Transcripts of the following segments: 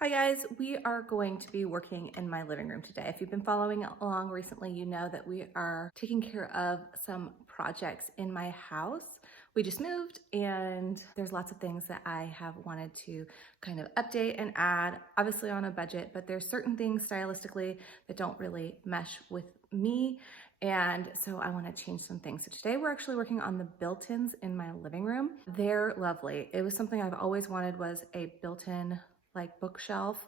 Hi guys, we are going to be working in my living room today. If you've been following along recently, you know that we are taking care of some projects in my house. We just moved and there's lots of things that I have wanted to kind of update and add, obviously on a budget, but there's certain things stylistically that don't really mesh with me. And so I want to change some things. So today we're actually working on the built-ins in my living room. They're lovely. It was something I've always wanted, was a built-in like bookshelf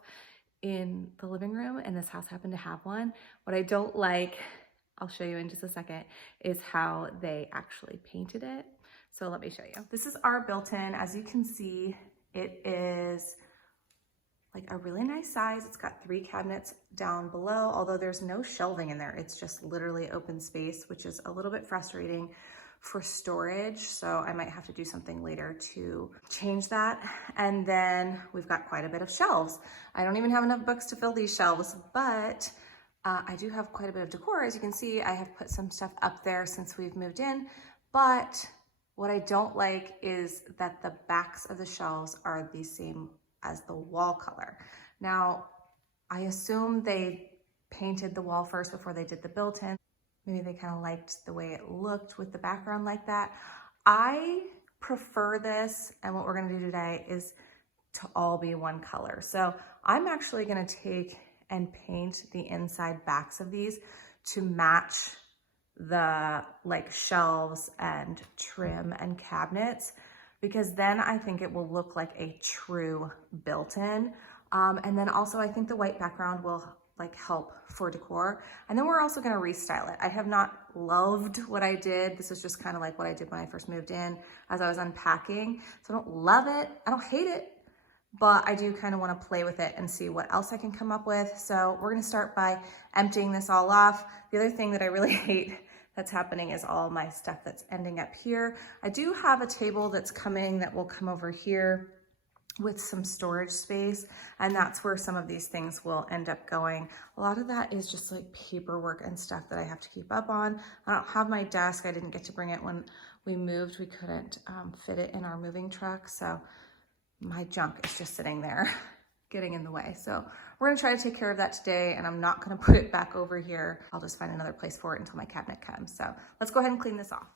in the living room, and this house happened to have one. What I don't like, I'll show you in just a second, is how they actually painted it. So let me show you. This is our built-in. As you can see, it is like a really nice size. It's got 3 cabinets down below, although there's no shelving in there. It's just literally open space, which is a little bit frustrating for storage. So I might have to do something later to change that. And then we've got quite a bit of shelves. I don't even have enough books to fill these shelves, but I do have quite a bit of decor. As you can see, I have put some stuff up there since we've moved in, but what I don't like is that the backs of the shelves are the same as the wall color. Now, I assume they painted the wall first before they did the built-in. Maybe they kind of liked the way it looked with the background like that. I prefer this, and what we're gonna do today is to all be one color. So I'm actually gonna take and paint the inside backs of these to match the like shelves and trim and cabinets, because then I think it will look like a true built-in. And then also I think the white background will like help for decor. And then we're also gonna restyle it. I have not loved what I did. This is just kind of like what I did when I first moved in as I was unpacking. So I don't love it, I don't hate it, but I do kind of wanna play with it and see what else I can come up with. So we're gonna start by emptying this all off. The other thing that I really hate that's happening is all my stuff that's ending up here. I do have a table that's coming that will come over here with some storage space, and that's where some of these things will end up going. A lot of that is just like paperwork and stuff that I have to keep up on. I don't have my desk. I didn't get to bring it when we moved. We couldn't fit it in our moving truck, so my junk is just sitting there getting in the way. So we're gonna try to take care of that today, and I'm not gonna put it back over here. I'll just find another place for it until my cabinet comes. So let's go ahead and clean this off.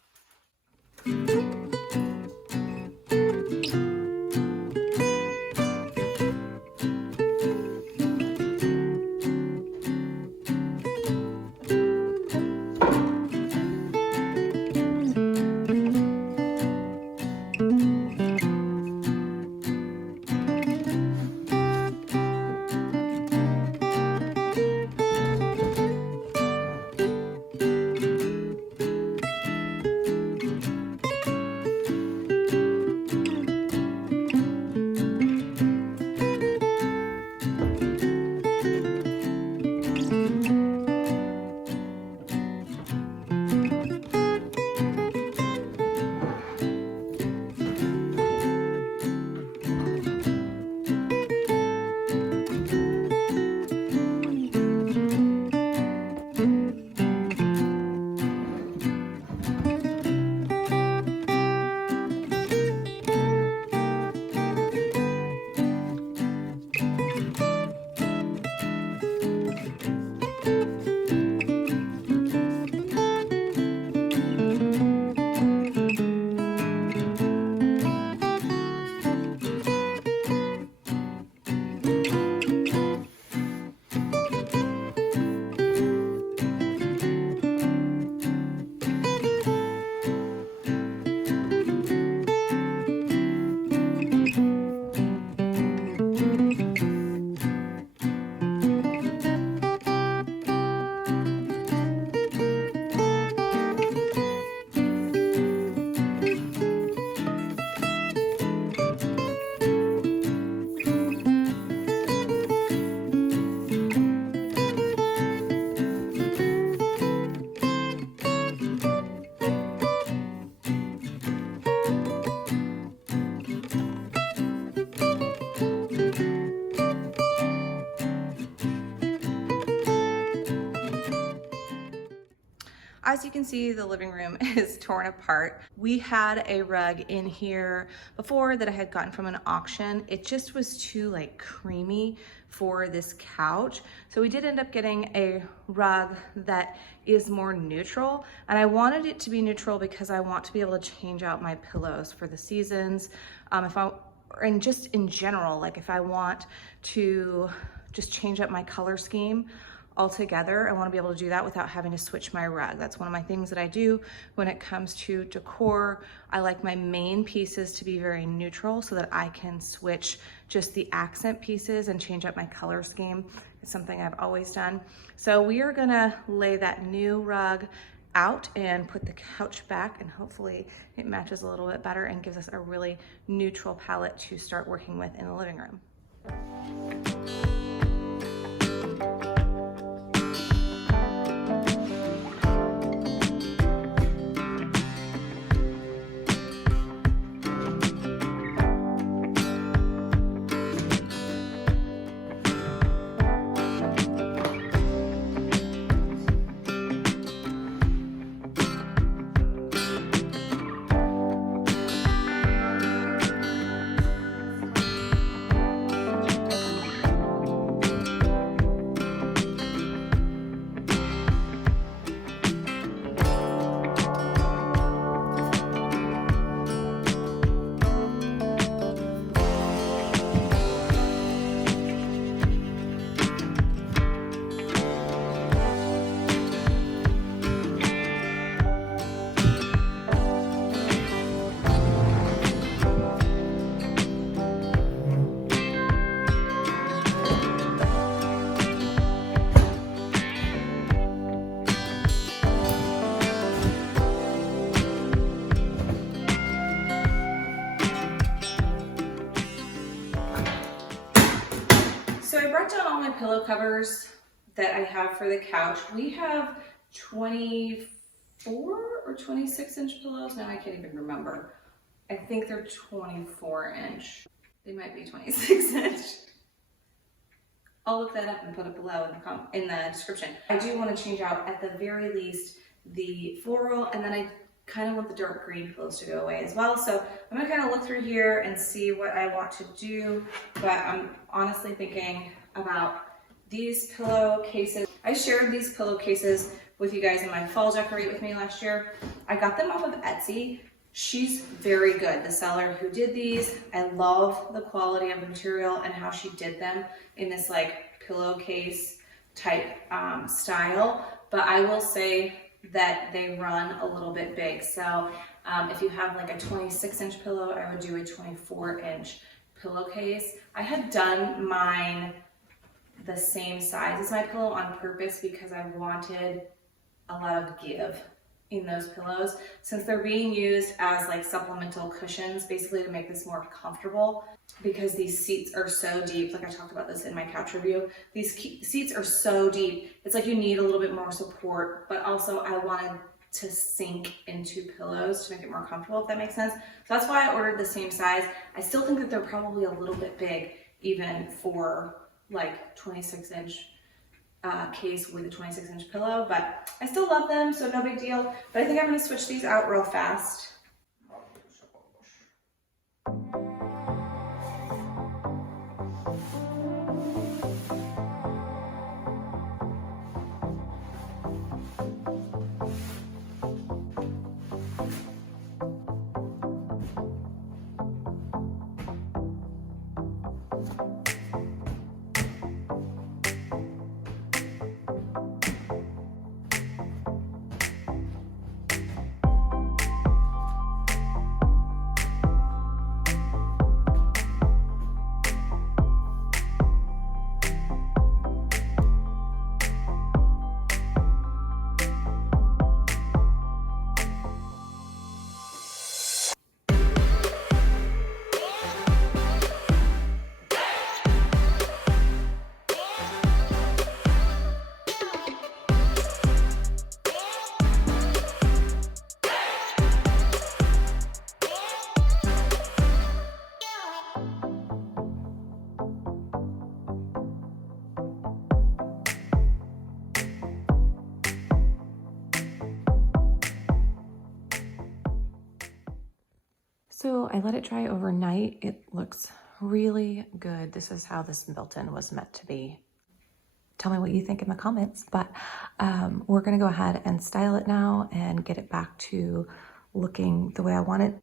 As you can see, the living room is torn apart. We had a rug in here before that I had gotten from an auction. It just was too like creamy for this couch. So we did end up getting a rug that is more neutral. And I wanted it to be neutral because I want to be able to change out my pillows for the seasons. And just in general, like if I want to just change up my color scheme altogether, I want to be able to do that without having to switch my rug. That's one of my things that I do when it comes to decor. I like my main pieces to be very neutral so that I can switch just the accent pieces and change up my color scheme. It's something I've always done. So we are gonna lay that new rug out and put the couch back, and hopefully it matches a little bit better and gives us a really neutral palette to start working with in the living room. So I brought down all my pillow covers that I have for the couch. We have 24 or 26 inch pillows. Now I can't even remember. I think they're 24 inch. They might be 26 inch. I'll look that up and put it below in the description. I do want to change out at the very least the floral, and then I kind of want the dark green pillows to go away as well. So I'm gonna kind of look through here and see what I want to do, but I'm honestly thinking about these pillowcases. I shared these pillowcases with you guys in my fall decorate with me last year. I got them off of Etsy. She's very good, the seller who did these. I love the quality of the material and how she did them in this like pillowcase type style, but I will say that they run a little bit big. So if you have like a 26 inch pillow, I would do a 24 inch pillowcase. I had done mine the same size as my pillow on purpose because I wanted a lot of give in those pillows, since they're being used as like supplemental cushions, basically to make this more comfortable, because these seats are so deep. Like I talked about this in my couch review, these seats are so deep. It's like you need a little bit more support, but also I wanted to sink into pillows to make it more comfortable, if that makes sense. So that's why I ordered the same size. I still think that they're probably a little bit big even for like 26 inch case with a 26 inch pillow, but I still love them, so no big deal. But I think I'm going to switch these out real fast. So I let it dry overnight. It looks really good. This is how this built-in was meant to be. Tell me what you think in the comments, but we're gonna go ahead and style it now and get it back to looking the way I want it.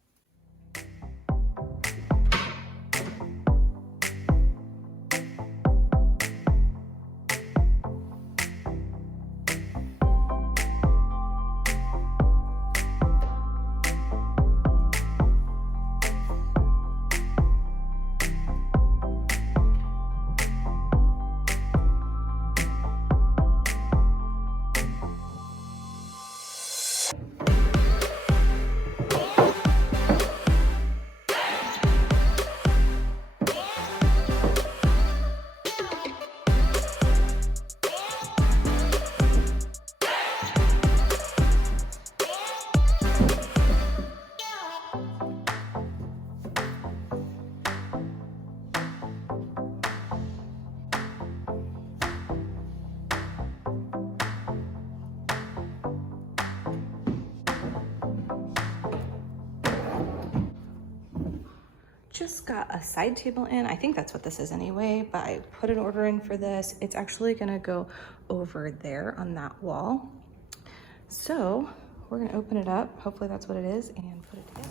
Just got a side table in. I think that's what this is anyway, but I put an order in for this. It's actually gonna go over there on that wall. So we're gonna open it up. Hopefully that's what it is, and put it together.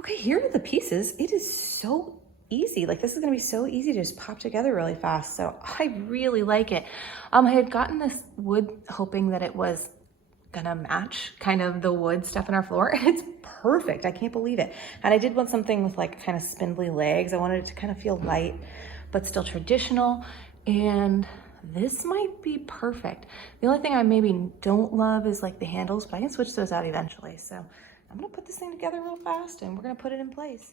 Okay, here are the pieces. It is so easy. Like, this is gonna be so easy to just pop together really fast. So I really like it. I had gotten this wood hoping that it was gonna match kind of the wood stuff in our floor, and it's perfect. I can't believe it. And I did want something with like kind of spindly legs. I wanted it to kind of feel light, but still traditional. And this might be perfect. The only thing I maybe don't love is like the handles, but I can switch those out eventually. So I'm gonna put this thing together real fast and we're gonna put it in place.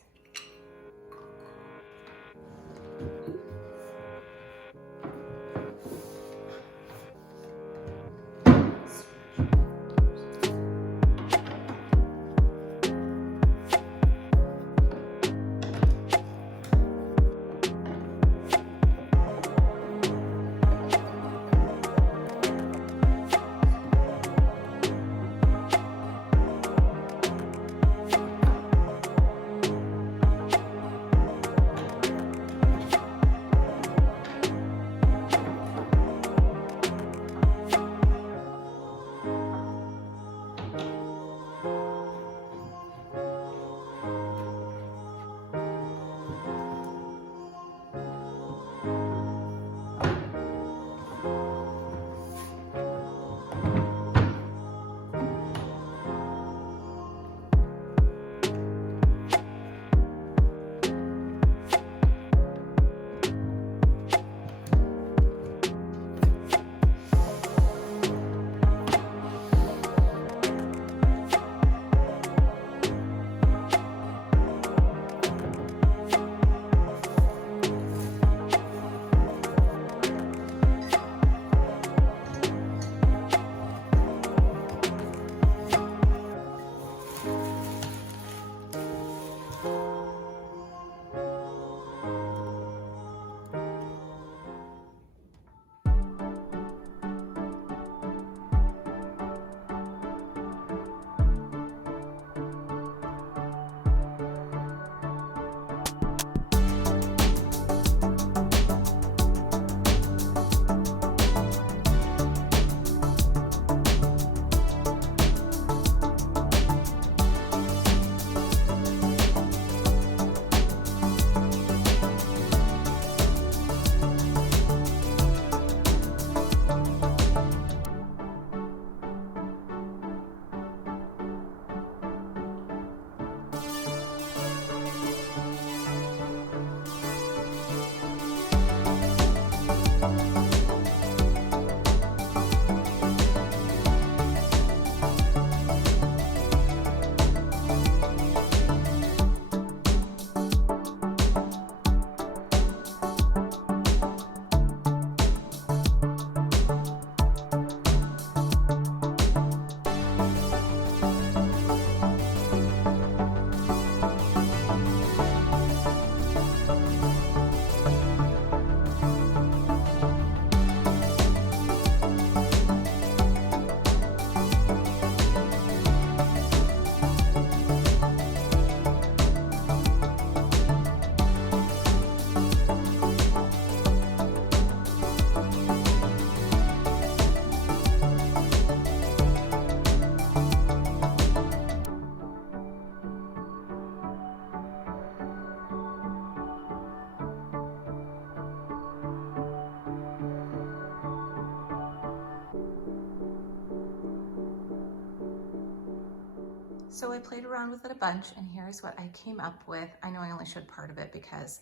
So I played around with it a bunch, and here's what I came up with. I know I only showed part of it because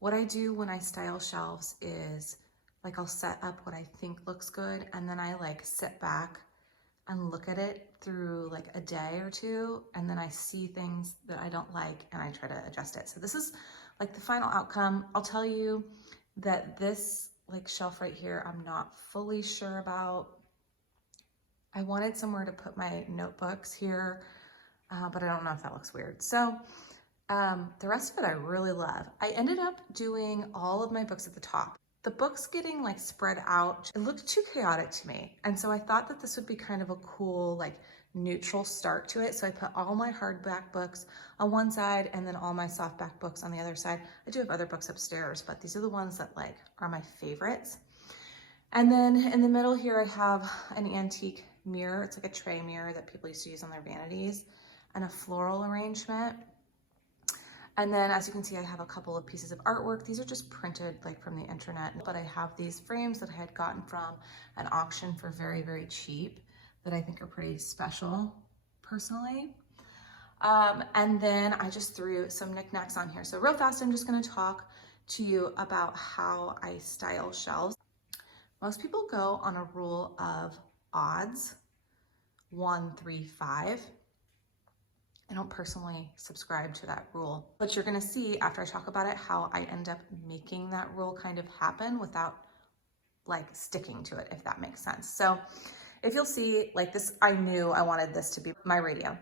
what I do when I style shelves is like I'll set up what I think looks good, and then I like sit back and look at it through like a day or two, and then I see things that I don't like and I try to adjust it. So this is like the final outcome. I'll tell you that this like shelf right here, I'm not fully sure about. I wanted somewhere to put my notebooks here, but I don't know if that looks weird. So the rest of it I really love. I ended up doing all of my books at the top. The books getting like spread out, it looked too chaotic to me. And so I thought that this would be kind of a cool, like neutral start to it. So I put all my hardback books on one side and then all my softback books on the other side. I do have other books upstairs, but these are the ones that like are my favorites. And then in the middle here, I have an antique mirror. It's like a tray mirror that people used to use on their vanities, and a floral arrangement. And then as you can see, I have a couple of pieces of artwork. These are just printed like from the internet, but I have these frames that I had gotten from an auction for very, very cheap that I think are pretty special personally. And then I just threw some knickknacks on here. So real fast, I'm just gonna talk to you about how I style shelves. Most people go on a rule of odds, 1, 3, 5. I don't personally subscribe to that rule, but you're gonna see after I talk about it how I end up making that rule kind of happen without like sticking to it, if that makes sense. So if you'll see like this, I knew I wanted this to be my radio.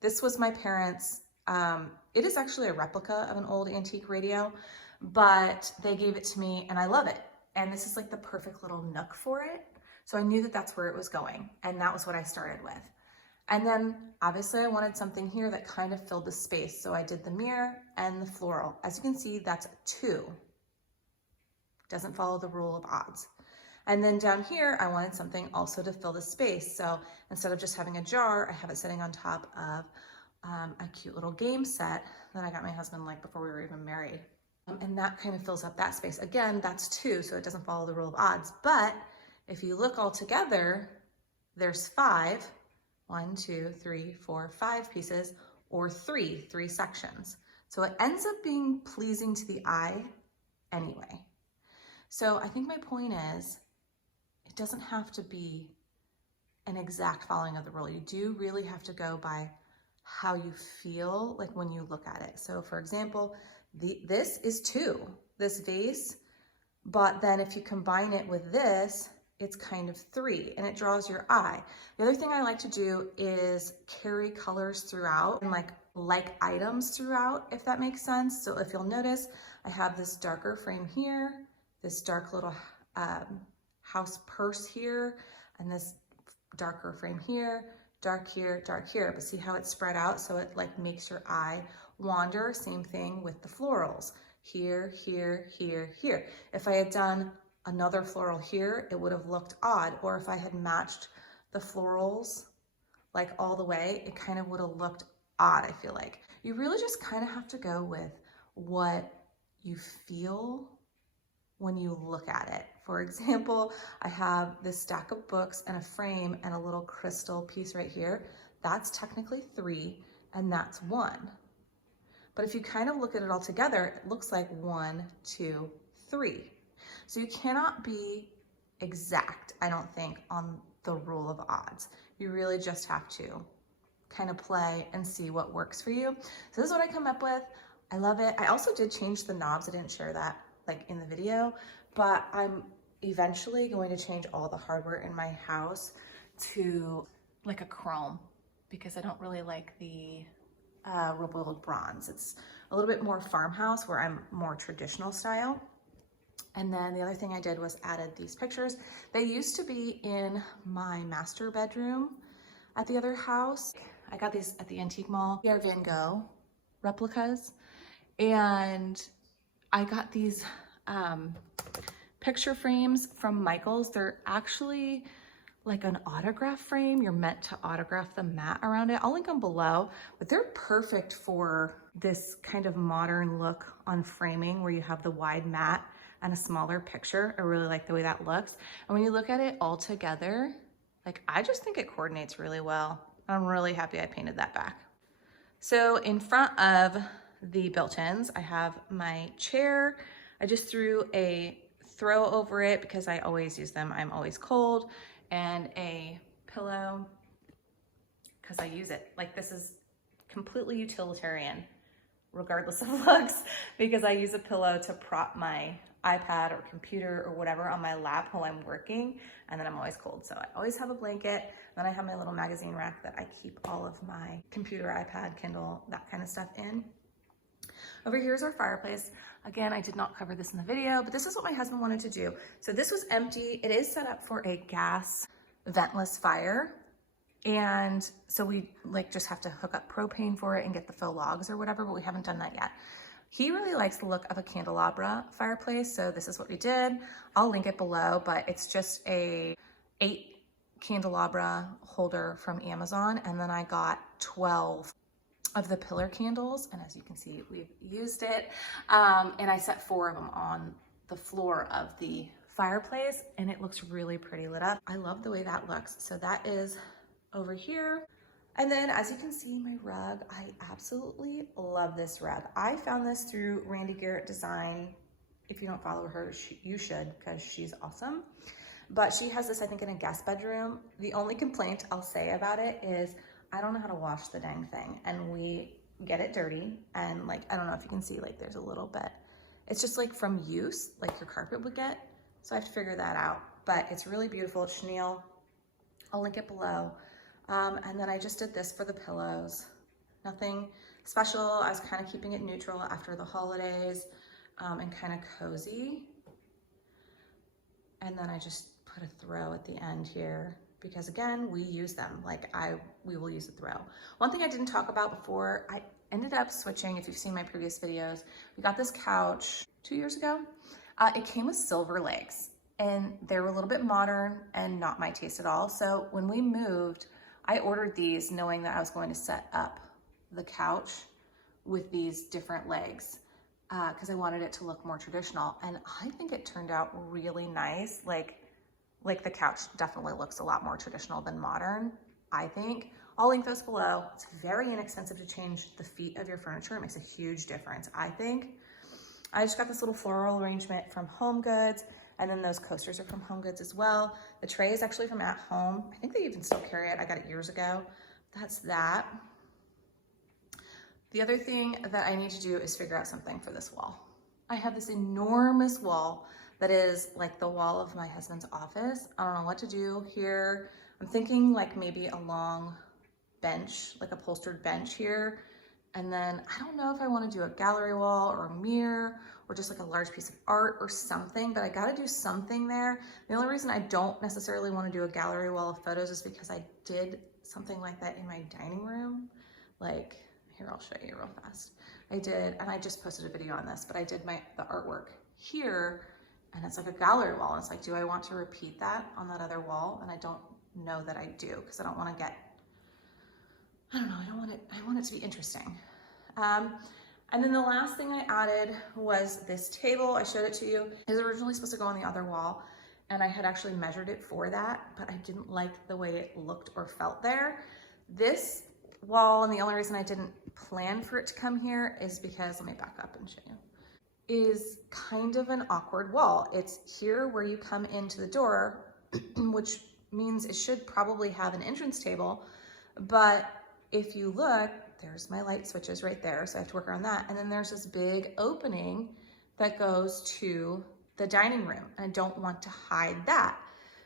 This was my parents', it is actually a replica of an old antique radio, but they gave it to me and I love it. And this is like the perfect little nook for it. So I knew that that's where it was going, and that was what I started with. And then obviously I wanted something here that kind of filled the space. So I did the mirror and the floral. As you can see, that's 2. Doesn't follow the rule of odds. And then down here, I wanted something also to fill the space. So instead of just having a jar, I have it sitting on top of a cute little game set that I got my husband like before we were even married. And that kind of fills up that space. Again, that's 2, so it doesn't follow the rule of odds. But if you look all together, there's 5. 1, 2, 3, 4, 5 pieces, or 3 sections. So it ends up being pleasing to the eye anyway. So I think my point is, it doesn't have to be an exact following of the rule. You do really have to go by how you feel like when you look at it. So for example, this is 2, this vase, but then if you combine it with this, it's kind of 3, and it draws your eye. The other thing I like to do is carry colors throughout and like items throughout, if that makes sense. So if you'll notice, I have this darker frame here, this dark little house purse here, and this darker frame here, dark here, dark here. But see how it's spread out? So it like makes your eye wander. Same thing with the florals. Here, here, here, here. If I had done another floral here, it would have looked odd. Or if I had matched the florals like all the way, it kind of would have looked odd, I feel like. You really just kind of have to go with what you feel when you look at it. For example, I have this stack of books and a frame and a little crystal piece right here. That's technically 3, and that's 1. But if you kind of look at it all together, it looks like 1, 2, 3. So you cannot be exact, I don't think, on the rule of odds. You really just have to kind of play and see what works for you. So this is what I come up with. I love it. I also did change the knobs. I didn't share that like in the video, but I'm eventually going to change all the hardware in my house to like a chrome, because I don't really like the rolled bronze. It's a little bit more farmhouse, where I'm more traditional style. And then the other thing I did was added these pictures. They used to be in my master bedroom at the other house. I got these at the antique mall. They are Van Gogh replicas. And I got these picture frames from Michael's. They're actually like an autograph frame. You're meant to autograph the mat around it. I'll link them below, but they're perfect for this kind of modern look on framing where you have the wide mat and a smaller picture. I really like the way that looks. And when you look at it all together, like I just think it coordinates really well. I'm really happy I painted that back. So in front of the built-ins, I have my chair. I just threw a throw over it because I always use them. I'm always cold, and a pillow because I use it. Like, this is completely utilitarian, regardless of looks, because I use a pillow to prop my iPad or computer or whatever on my lap while I'm working, and then I'm always cold. So I always have a blanket. Then I have my little magazine rack that I keep all of my computer, iPad, Kindle, that kind of stuff in. Over here is our fireplace. Again, I did not cover this in the video, but this is what my husband wanted to do. So this was empty. It is set up for a gas ventless fire. And so we like just have to hook up propane for it and get the faux logs or whatever, but we haven't done that yet. He really likes the look of a candelabra fireplace, so this is what we did. I'll link it below, but it's just a 8 candelabra holder from Amazon, and then I got 12 of the pillar candles, and as you can see, we've used it. And I set 4 of them on the floor of the fireplace, and it looks really pretty lit up. I love the way that looks. So that is over here. And then as you can see, my rug, I absolutely love this rug. I found this through Randy Garrett Design. If you don't follow her, you should, because she's awesome. But she has this, I think, in a guest bedroom. The only complaint I'll say about it is I don't know how to wash the dang thing, and we get it dirty. And like, I don't know if you can see, like there's a little bit. It's just like from use, like your carpet would get. So I have to figure that out, but it's really beautiful. It's chenille. I'll link it below. And then I just did this for the pillows. Nothing special. I was kind of keeping it neutral after the holidays, and kind of cozy. And then I just put a throw at the end here because again, we use them. Like we will use a throw. One thing I didn't talk about before, I ended up switching, if you've seen my previous videos, we got this couch 2 years ago. It came with silver legs and they were a little bit modern and not my taste at all. So when we moved, I ordered these knowing that I was going to set up the couch with these different legs because I wanted it to look more traditional. And I think it turned out really nice. Like the couch definitely looks a lot more traditional than modern, I think. I'll link those below. It's very inexpensive to change the feet of your furniture. It makes a huge difference, I think. I just got this little floral arrangement from Home Goods. And then those coasters are from Home Goods as well. The tray is actually from At Home. I think they even still carry it. I got it years ago. That's that. The other thing that I need to do is figure out something for this wall. I have this enormous wall that is like the wall of my husband's office. I don't know what to do here. I'm thinking like maybe a long bench, like upholstered bench here. And then I don't know if I want to do a gallery wall or a mirror or just like a large piece of art or something, but I got to do something there. The only reason I don't necessarily want to do a gallery wall of photos is because I did something like that in my dining room. Like, here, I'll show you real fast. I did, and I just posted a video on this, but I did the artwork here, and it's like a gallery wall. And it's like, do I want to repeat that on that other wall? And I don't know that I do, because I don't want to get, I don't know, I want it to be interesting. And then the last thing I added was this table. I showed it to you. It was originally supposed to go on the other wall, and I had actually measured it for that, but I didn't like the way it looked or felt there. This wall, and the only reason I didn't plan for it to come here is because, let me back up and show you, is kind of an awkward wall. It's here where you come into the door, which means it should probably have an entrance table, but if you look, there's my light switches right there, so I have to work around that. And then there's this big opening that goes to the dining room, and I don't want to hide that.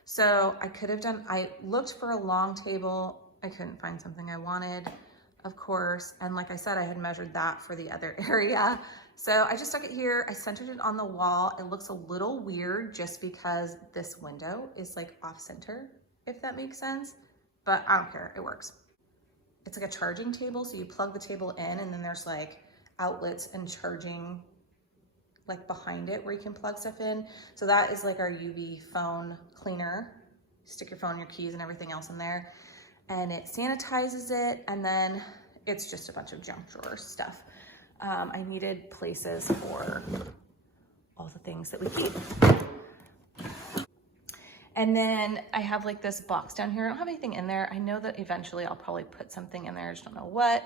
So I looked for a long table. I couldn't find something I wanted, of course. And like I said, I had measured that for the other area. So I just stuck it here. I centered it on the wall. It looks a little weird just because this window is like off center, if that makes sense, but I don't care, it works. It's like a charging table, so you plug the table in and then there's like outlets and charging like behind it where you can plug stuff in. So that is like our UV phone cleaner. Stick your phone, your keys and everything else in there, and it sanitizes it, and then it's just a bunch of junk drawer stuff. I needed places for all the things that we keep. And then I have like this box down here. I don't have anything in there. I know that eventually I'll probably put something in there. I just don't know what.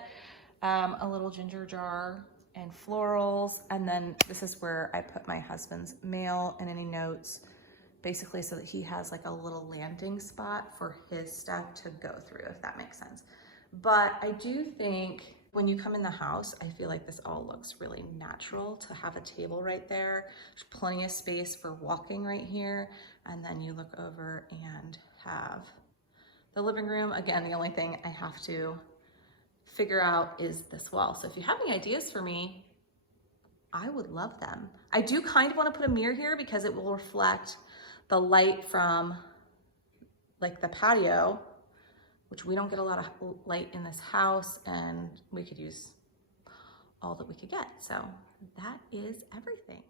a little ginger jar and florals. And then this is where I put my husband's mail and any notes, basically so that he has like a little landing spot for his stuff to go through, if that makes sense. But I do think when you come in the house, I feel like this all looks really natural to have a table right there. There's plenty of space for walking right here. And then you look over and have the living room. Again, the only thing I have to figure out is this wall. So if you have any ideas for me, I would love them. I do kind of want to put a mirror here because it will reflect the light from like the patio, which we don't get a lot of light in this house, and we could use all that we could get. So that is everything.